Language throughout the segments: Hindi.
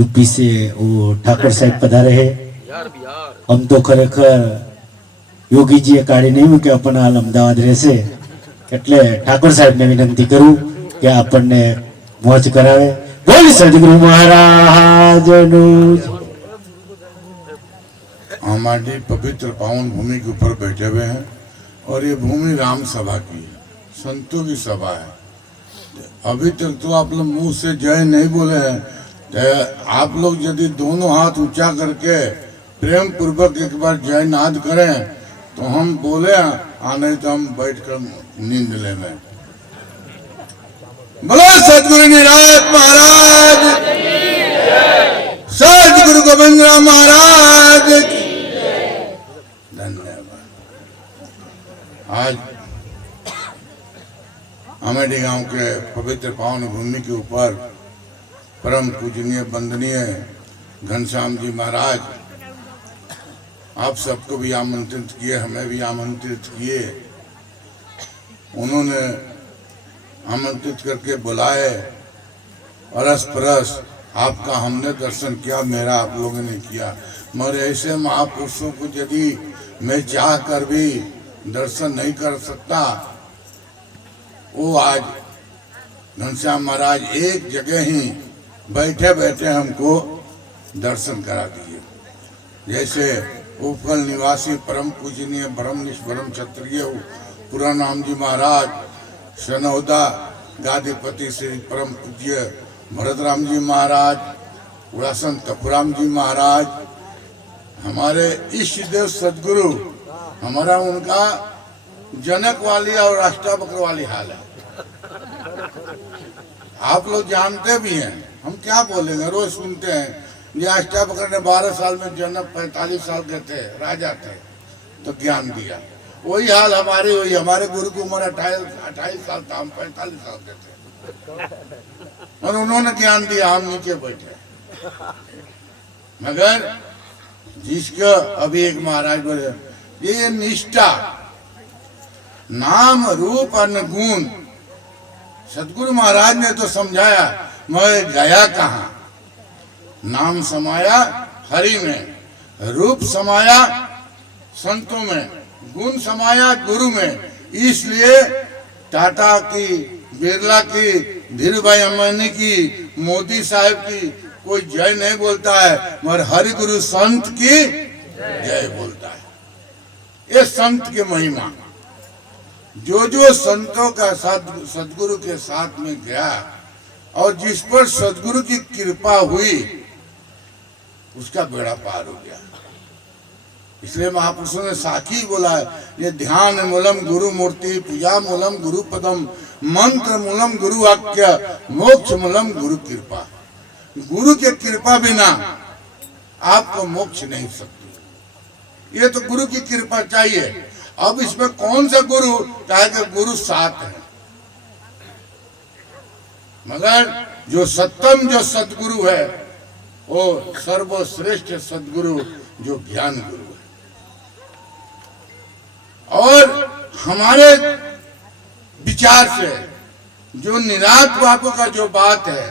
यूपी से वो ठाकुर साहब पधारे है। हम तो खरेखर योगीजीए काढ़ी नहीं कि अपन हाल अमदावाद રહેશે એટલે ઠાકોર સાહેબને વિનંતી કરું કે આપણને મોજ કરાવે। બોલ સદગુરુ મહારાજનું। हमारी पवित्र पावन भूमि के ऊपर बैठे हुए हैं और ये भूमि राम सभा की है, संतों की सभा है। अभी तक तो आप लोग मुंह से जय नहीं बोले हैं, तो आप लोग यदि दोनों हाथ ऊंचा करके प्रेम पूर्वक एक बार जय नाद करें तो हम बोले, नहीं तो हम बैठकर नींद लेंगे। बोलो सतगुरु निरायत महाराज, सतगुरु गोविंद राम महाराज की धन्यवाद। आज अमेठी गांव के पवित्र पावन भूमि के ऊपर परम पूजनीय वंदनीय घनश्याम जी महाराज आप सबको भी आमंत्रित किए, हमें भी आमंत्रित किए। उन्होंने आमंत्रित करके बुलाए, अरस परस आपका हमने दर्शन किया, मेरा आप लोगों ने किया। मगर ऐसे महापुरुषों को यदि मैं चाह कर भी दर्शन नहीं कर सकता, वो आज घनश्याम महाराज एक जगह ही बैठे बैठे हमको दर्शन करा दिए। जैसे उपकल निवासी परम पूजनीय ब्रह्मनिष्ठ क्षत्रिय पुरानाम जी महाराज, सनौदा गादीपति श्री परम पूज्य भरतराम जी महाराज, उड़ासन तपुराम जी महाराज, हमारे इष्ट देव सदगुरु, हमारा उनका जनक वाली और अष्टावक्र वाली हाल है। आप लोग जानते भी हैं, हम क्या बोलेंगे, रोज सुनते हैं ये अष्टावक्र ने 12 साल में जनक 45 साल के थे, राजा थे तो ज्ञान दिया। वही हाल हमारी हुई, हमारे गुरु की उम्र 28 साल था, हम 45 साल के थे और उन्होंने ज्ञान दिया, हम नीचे बैठे। मगर जिसका अभी एक महाराज बोले ये निष्ठा, नाम रूप और गुण, सतगुरु महाराज ने तो समझाया, मैं गया कहाँ। नाम समाया हरि में, रूप समाया संतों में, गुण समाया गुरु में। इसलिए टाटा की, बिरला की, धीरू भाई अंबानी की, मोदी साहब की कोई जय नहीं बोलता है, मगर हरि गुरु संत की जय बोलता है। ये संत की महिमा, जो जो संतों का साथ सदगुरु के साथ में गया और जिस पर सदगुरु की कृपा हुई उसका बेड़ा पार हो गया। इसलिए महापुरुषों ने साखी बोला है, ये ध्यान मूलम गुरु मूर्ति, पूजा मूलम गुरु पदम, मंत्र मूलम गुरु वाक्य, मोक्ष मूलम गुरु कृपा। गुरु के कृपा बिना आपको मोक्ष नहीं सकती, ये तो गुरु की कृपा चाहिए। अब इसमें कौन सा गुरु, चाहे कि गुरु 7 है, मगर जो सत्तम जो सदगुरु है वो सर्वश्रेष्ठ सदगुरु जो ज्ञान गुरु है। और हमारे विचार से जो निरात बापू का जो बात है,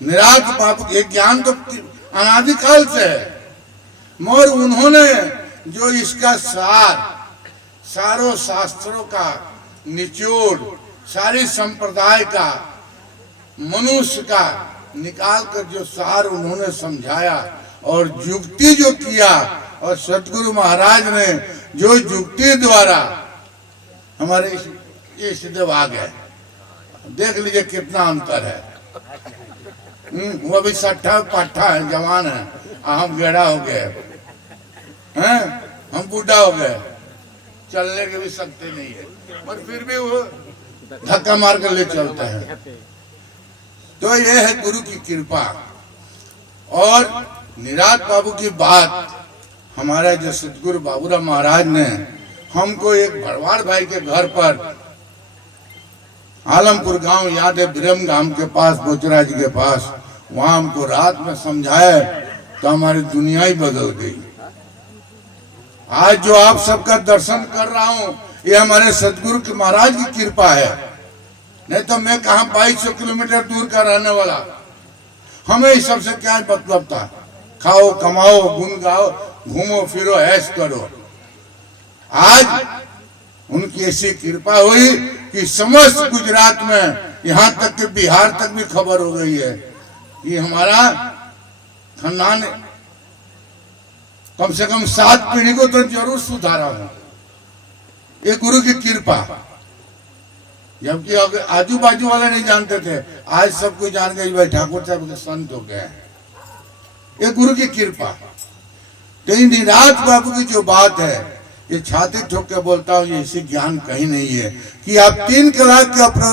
निरात बापू ये ज्ञान तो अनादिकाल से है, मगर उन्होंने जो इसका सार, सारों शास्त्रों का निचोड़, सारी संप्रदाय का, मनुष्य का निकाल कर जो सार उन्होंने समझाया और युक्ति जो किया, और सतगुरु महाराज ने जो युक्ति द्वारा हमारे ये सिद्धेव आ गए। देख लीजिए कितना अंतर है। वो अभी 60 पाठा है, जवान है, हम गेड़ा हो गए हैं, हम बूढ़ा हो गए, चलने के भी सकते नहीं है, पर फिर भी वो धक्का मार कर ले चलते हैं। तो ये है गुरु की कृपा। और निरात बाबू की बात, हमारे जो सतगुरु बाबूराम महाराज ने हमको एक भरवाड़ भाई के घर पर, आलमपुर गांव याद है, बिरम गांव के पास, बोचरा जी के पास, वहां हमको रात में समझाया तो हमारी दुनिया ही बदल गई। आज जो आप सबका दर्शन कर रहा हूं, ये हमारे सतगुरु के महाराज की कृपा है, नहीं तो मैं कहां 2200 किलोमीटर दूर का रहने वाला। हमें इस सबसे क्या मतलब था? खाओ कमाओ गुन गाओ घूमो फिरो ऐश करो। आज उनकी ऐसी कृपा हुई कि समस्त गुजरात में, यहाँ तक कि बिहार तक भी खबर हो गई है कि हमारा खानदान कम से कम 7 पीढ़ी को तो जरूर सुधारा हो। ये गुरु की कृपा, जबकि आजू बाजू वाले नहीं जानते थे, आज सब कोई जान गए भाई ठाकुर साहब के संत हो गए। ये गुरु की कृपा। तो इन निराज बाबू की जो बात है, ये छाती ठोक के बोलता हूँ, ये इसी ज्ञान कहीं नहीं है कि आप 3 लाख के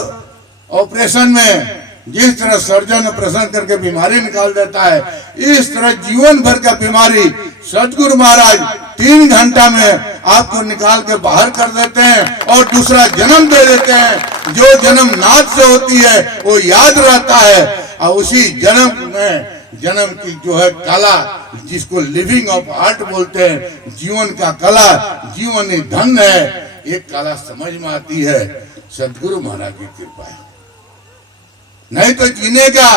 ऑपरेशन में जिस तरह सर्जन ऑपरेशन करके बीमारी निकाल देता है, इस तरह जीवन भर का बीमारी सतगुरु महाराज 3 घंटा में आपको निकाल के बाहर कर देते हैं और दूसरा जन्म दे देते हैं। जो जन्म नाथ से होती है वो याद रहता है, और उसी जन्म में जन्म की जो है कला, जिसको लिविंग ऑफ आर्ट बोलते हैं, जीवन का कला, जीवन ही धन है, एक कला समझ में आती है। सतगुरु महाराज की कृपा है, नहीं तो जीने का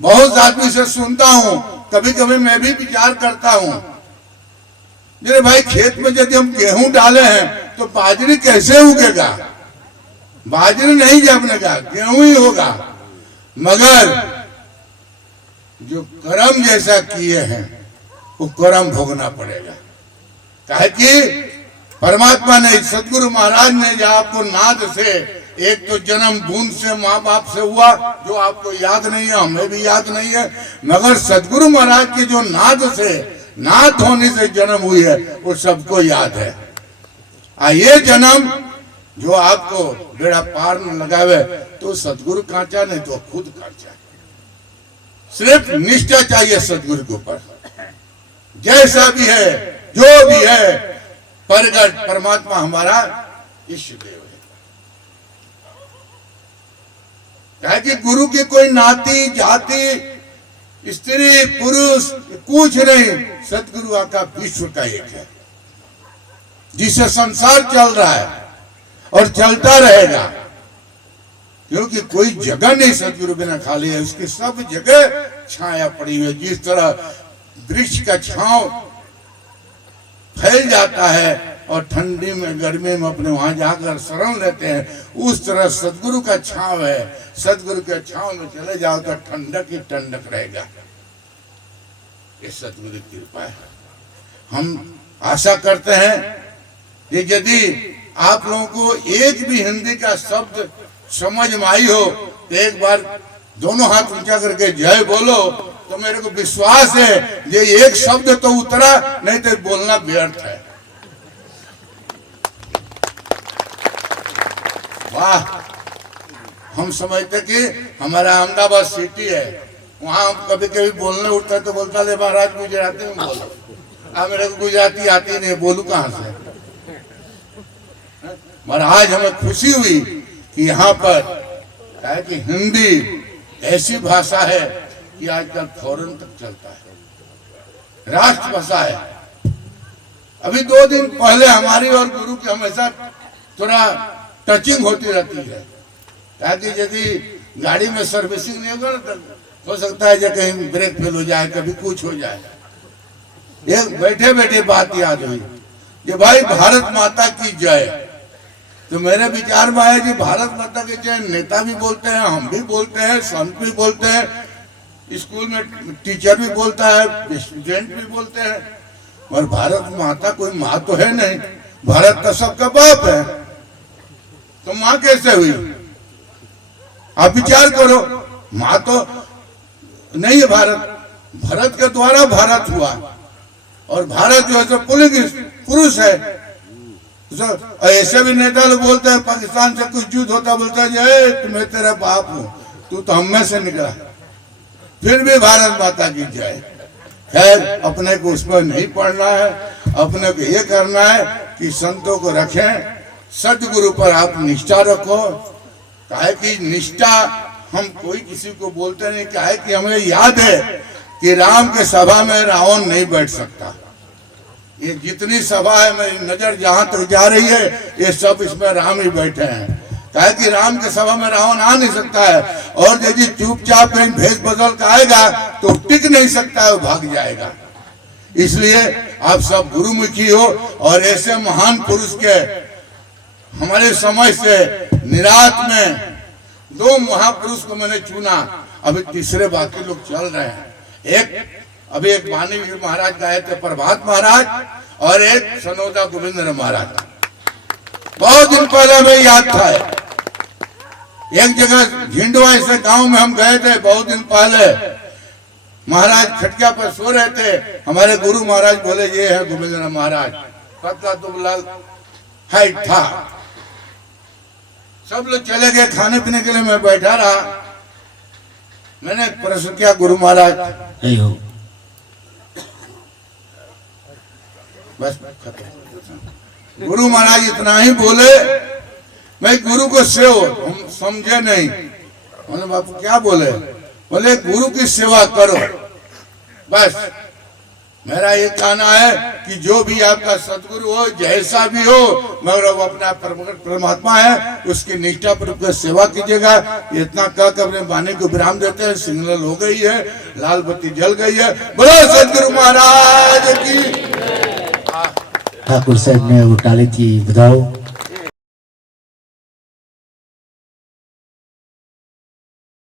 बहुत आदमी से सुनता हूं, कभी कभी मैं भी विचार करता हूं, मेरे भाई खेत में यदि हम गेहूं डाले हैं तो बाजरी कैसे उगेगा? बाजरी नहीं जमेगा, गेहूं ही होगा। मगर जो कर्म जैसा किए हैं वो कर्म भोगना पड़ेगा। काहे कि परमात्मा ने, सतगुरु महाराज ने जो आपको नाद से, एक तो जन्म बूंद से माँ बाप से हुआ जो आपको याद नहीं है, हमें भी याद नहीं है, मगर सतगुरु महाराज के जो नाद से, नाद होने से जन्म हुई है वो सबको याद है। ये जन्म जो आपको बेड़ा पार न लगावे तो सतगुरु कांचा, नहीं तो खुद कांचा। सिर्फ निष्ठा चाहिए सतगुरु के ऊपर, जैसा भी है जो भी है, प्रगट परमात्मा हमारा इष्ट देव है। कहे कि गुरु की कोई नाती जाति स्त्री पुरुष कुछ नहीं, सतगुरु का विश्व का एक है, जिससे संसार चल रहा है और चलता रहेगा। क्योंकि कोई जगह नहीं सतगुरु बिना खाली है, उसकी सब जगह छाया पड़ी हुई है। जिस तरह वृक्ष का छांव फैल जाता है और ठंडी में गर्मी में अपने वहां जाकर शरण लेते हैं, उस तरह सतगुरु का छांव है। सतगुरु के छांव में चले जाओ तो ठंडक ही ठंडक रहेगा। ये सतगुरु की कृपा है। हम आशा करते हैं कि यदि आप लोगों को एक भी हिंदी का शब्द समझ में आई हो तो एक बार दोनों हाथ ऊंचा करके जय बोलो, तो मेरे को विश्वास है ये एक शब्द तो उतरा, नहीं तो बोलना व्यर्थ है। वाह, हम समझते कि हमारा अहमदाबाद सिटी है, वहां कभी कभी बोलने उठता तो बोलता ले महाराज गुजराती में बोलो। अब मेरे को गुजराती आती नहीं, बोलू कहां से? मगर आज हमें खुशी हुई कि यहाँ पर है कि हिंदी ऐसी भाषा है कि आजकल फॉरेन तक चलता है, राष्ट्र भाषा है। अभी 2 दिन पहले हमारी और गुरु की हमेशा थोड़ा टचिंग होती रहती है, ताकि यदि गाड़ी में सर्विसिंग नहीं होगा ना तो हो सकता है जब कहीं ब्रेक फेल हो जाए, कभी कुछ हो जाए। एक बैठे बैठे बात याद हुई कि भाई भारत माता की जय। तो मेरे विचार में आया कि भारत माता की जय नेता भी बोलते हैं, हम भी बोलते हैं, संत भी बोलते हैं, स्कूल में टीचर भी बोलता है, स्टूडेंट भी बोलते हैं, और भारत माता कोई माँ तो है नहीं, भारत तो सबका बाप है, तो माँ कैसे हुई? आप विचार करो, माँ तो नहीं है भारत, भारत के द्वारा भारत हुआ, और भारत जो है तो पुलिंग पुरुष है। ऐसे भी नेता लोग बोलते हैं पाकिस्तान से कुछ युद्ध होता, बोलता है तुम्हें तेरा बाप हूं, तू तो हम में से निकला, फिर भी भारत माता की जय। खैर, अपने को उसमें नहीं पढ़ना है, अपने को ये करना है कि संतों को रखें, सतगुरु पर आप निष्ठा रखो। काहे कि निष्ठा हम कोई किसी को बोलते नहीं, काहे कि हमें याद है कि राम के सभा में रावण नहीं बैठ सकता। ये जितनी सभा है, मेरी नजर जहां तक जा रही है, ये सब इसमें राम ही बैठे हैं। कहे कि राम के सभा में रावण आ नहीं सकता है, और यदि चुपचाप कहीं भेष बदल कर आएगा तो टिक नहीं सकता है, वो भाग जाएगा। इसलिए आप सब गुरुमुखी हो, और ऐसे महान पुरुष के हमारे समय से निरात में 2 महापुरुष को मैंने चुना, अभी तीसरे बाकी लोग चल रहे हैं। अभी एक वाणी महाराज गाए थे, प्रभात महाराज, और एक सनोदा गोविंद महाराज। बहुत दिन पहले में याद था, एक जगह झिंडवा ऐसे गांव में हम गए थे बहुत दिन पहले। महाराज खटिया पर सो रहे थे, हमारे गुरु महाराज बोले ये है गोविंद महाराज, पतला दुबला हाइट था। सब लोग चले गए खाने पीने के लिए, मैं बैठा रहा। मैंने प्रश्न किया, गुरु महाराज, बस गुरु महाराज इतना ही बोले, मैं गुरु को सेव, हम समझे नहीं। बोले बापू क्या बोले? बोले गुरु की सेवा करो। बस मेरा ये कहना है कि जो भी आपका सदगुरु हो, जैसा भी हो, मगर वो अपना परमात्मा है, उसकी निष्ठा पर सेवा कीजिएगा। इतना कह अपने वाणी को विराम देते हैं। सिग्नल हो गई है, लाल बत्ती जल गई है। बोलो सदगुरु महाराज की। ठाकुर साहब ने उठाली थी बधाओ।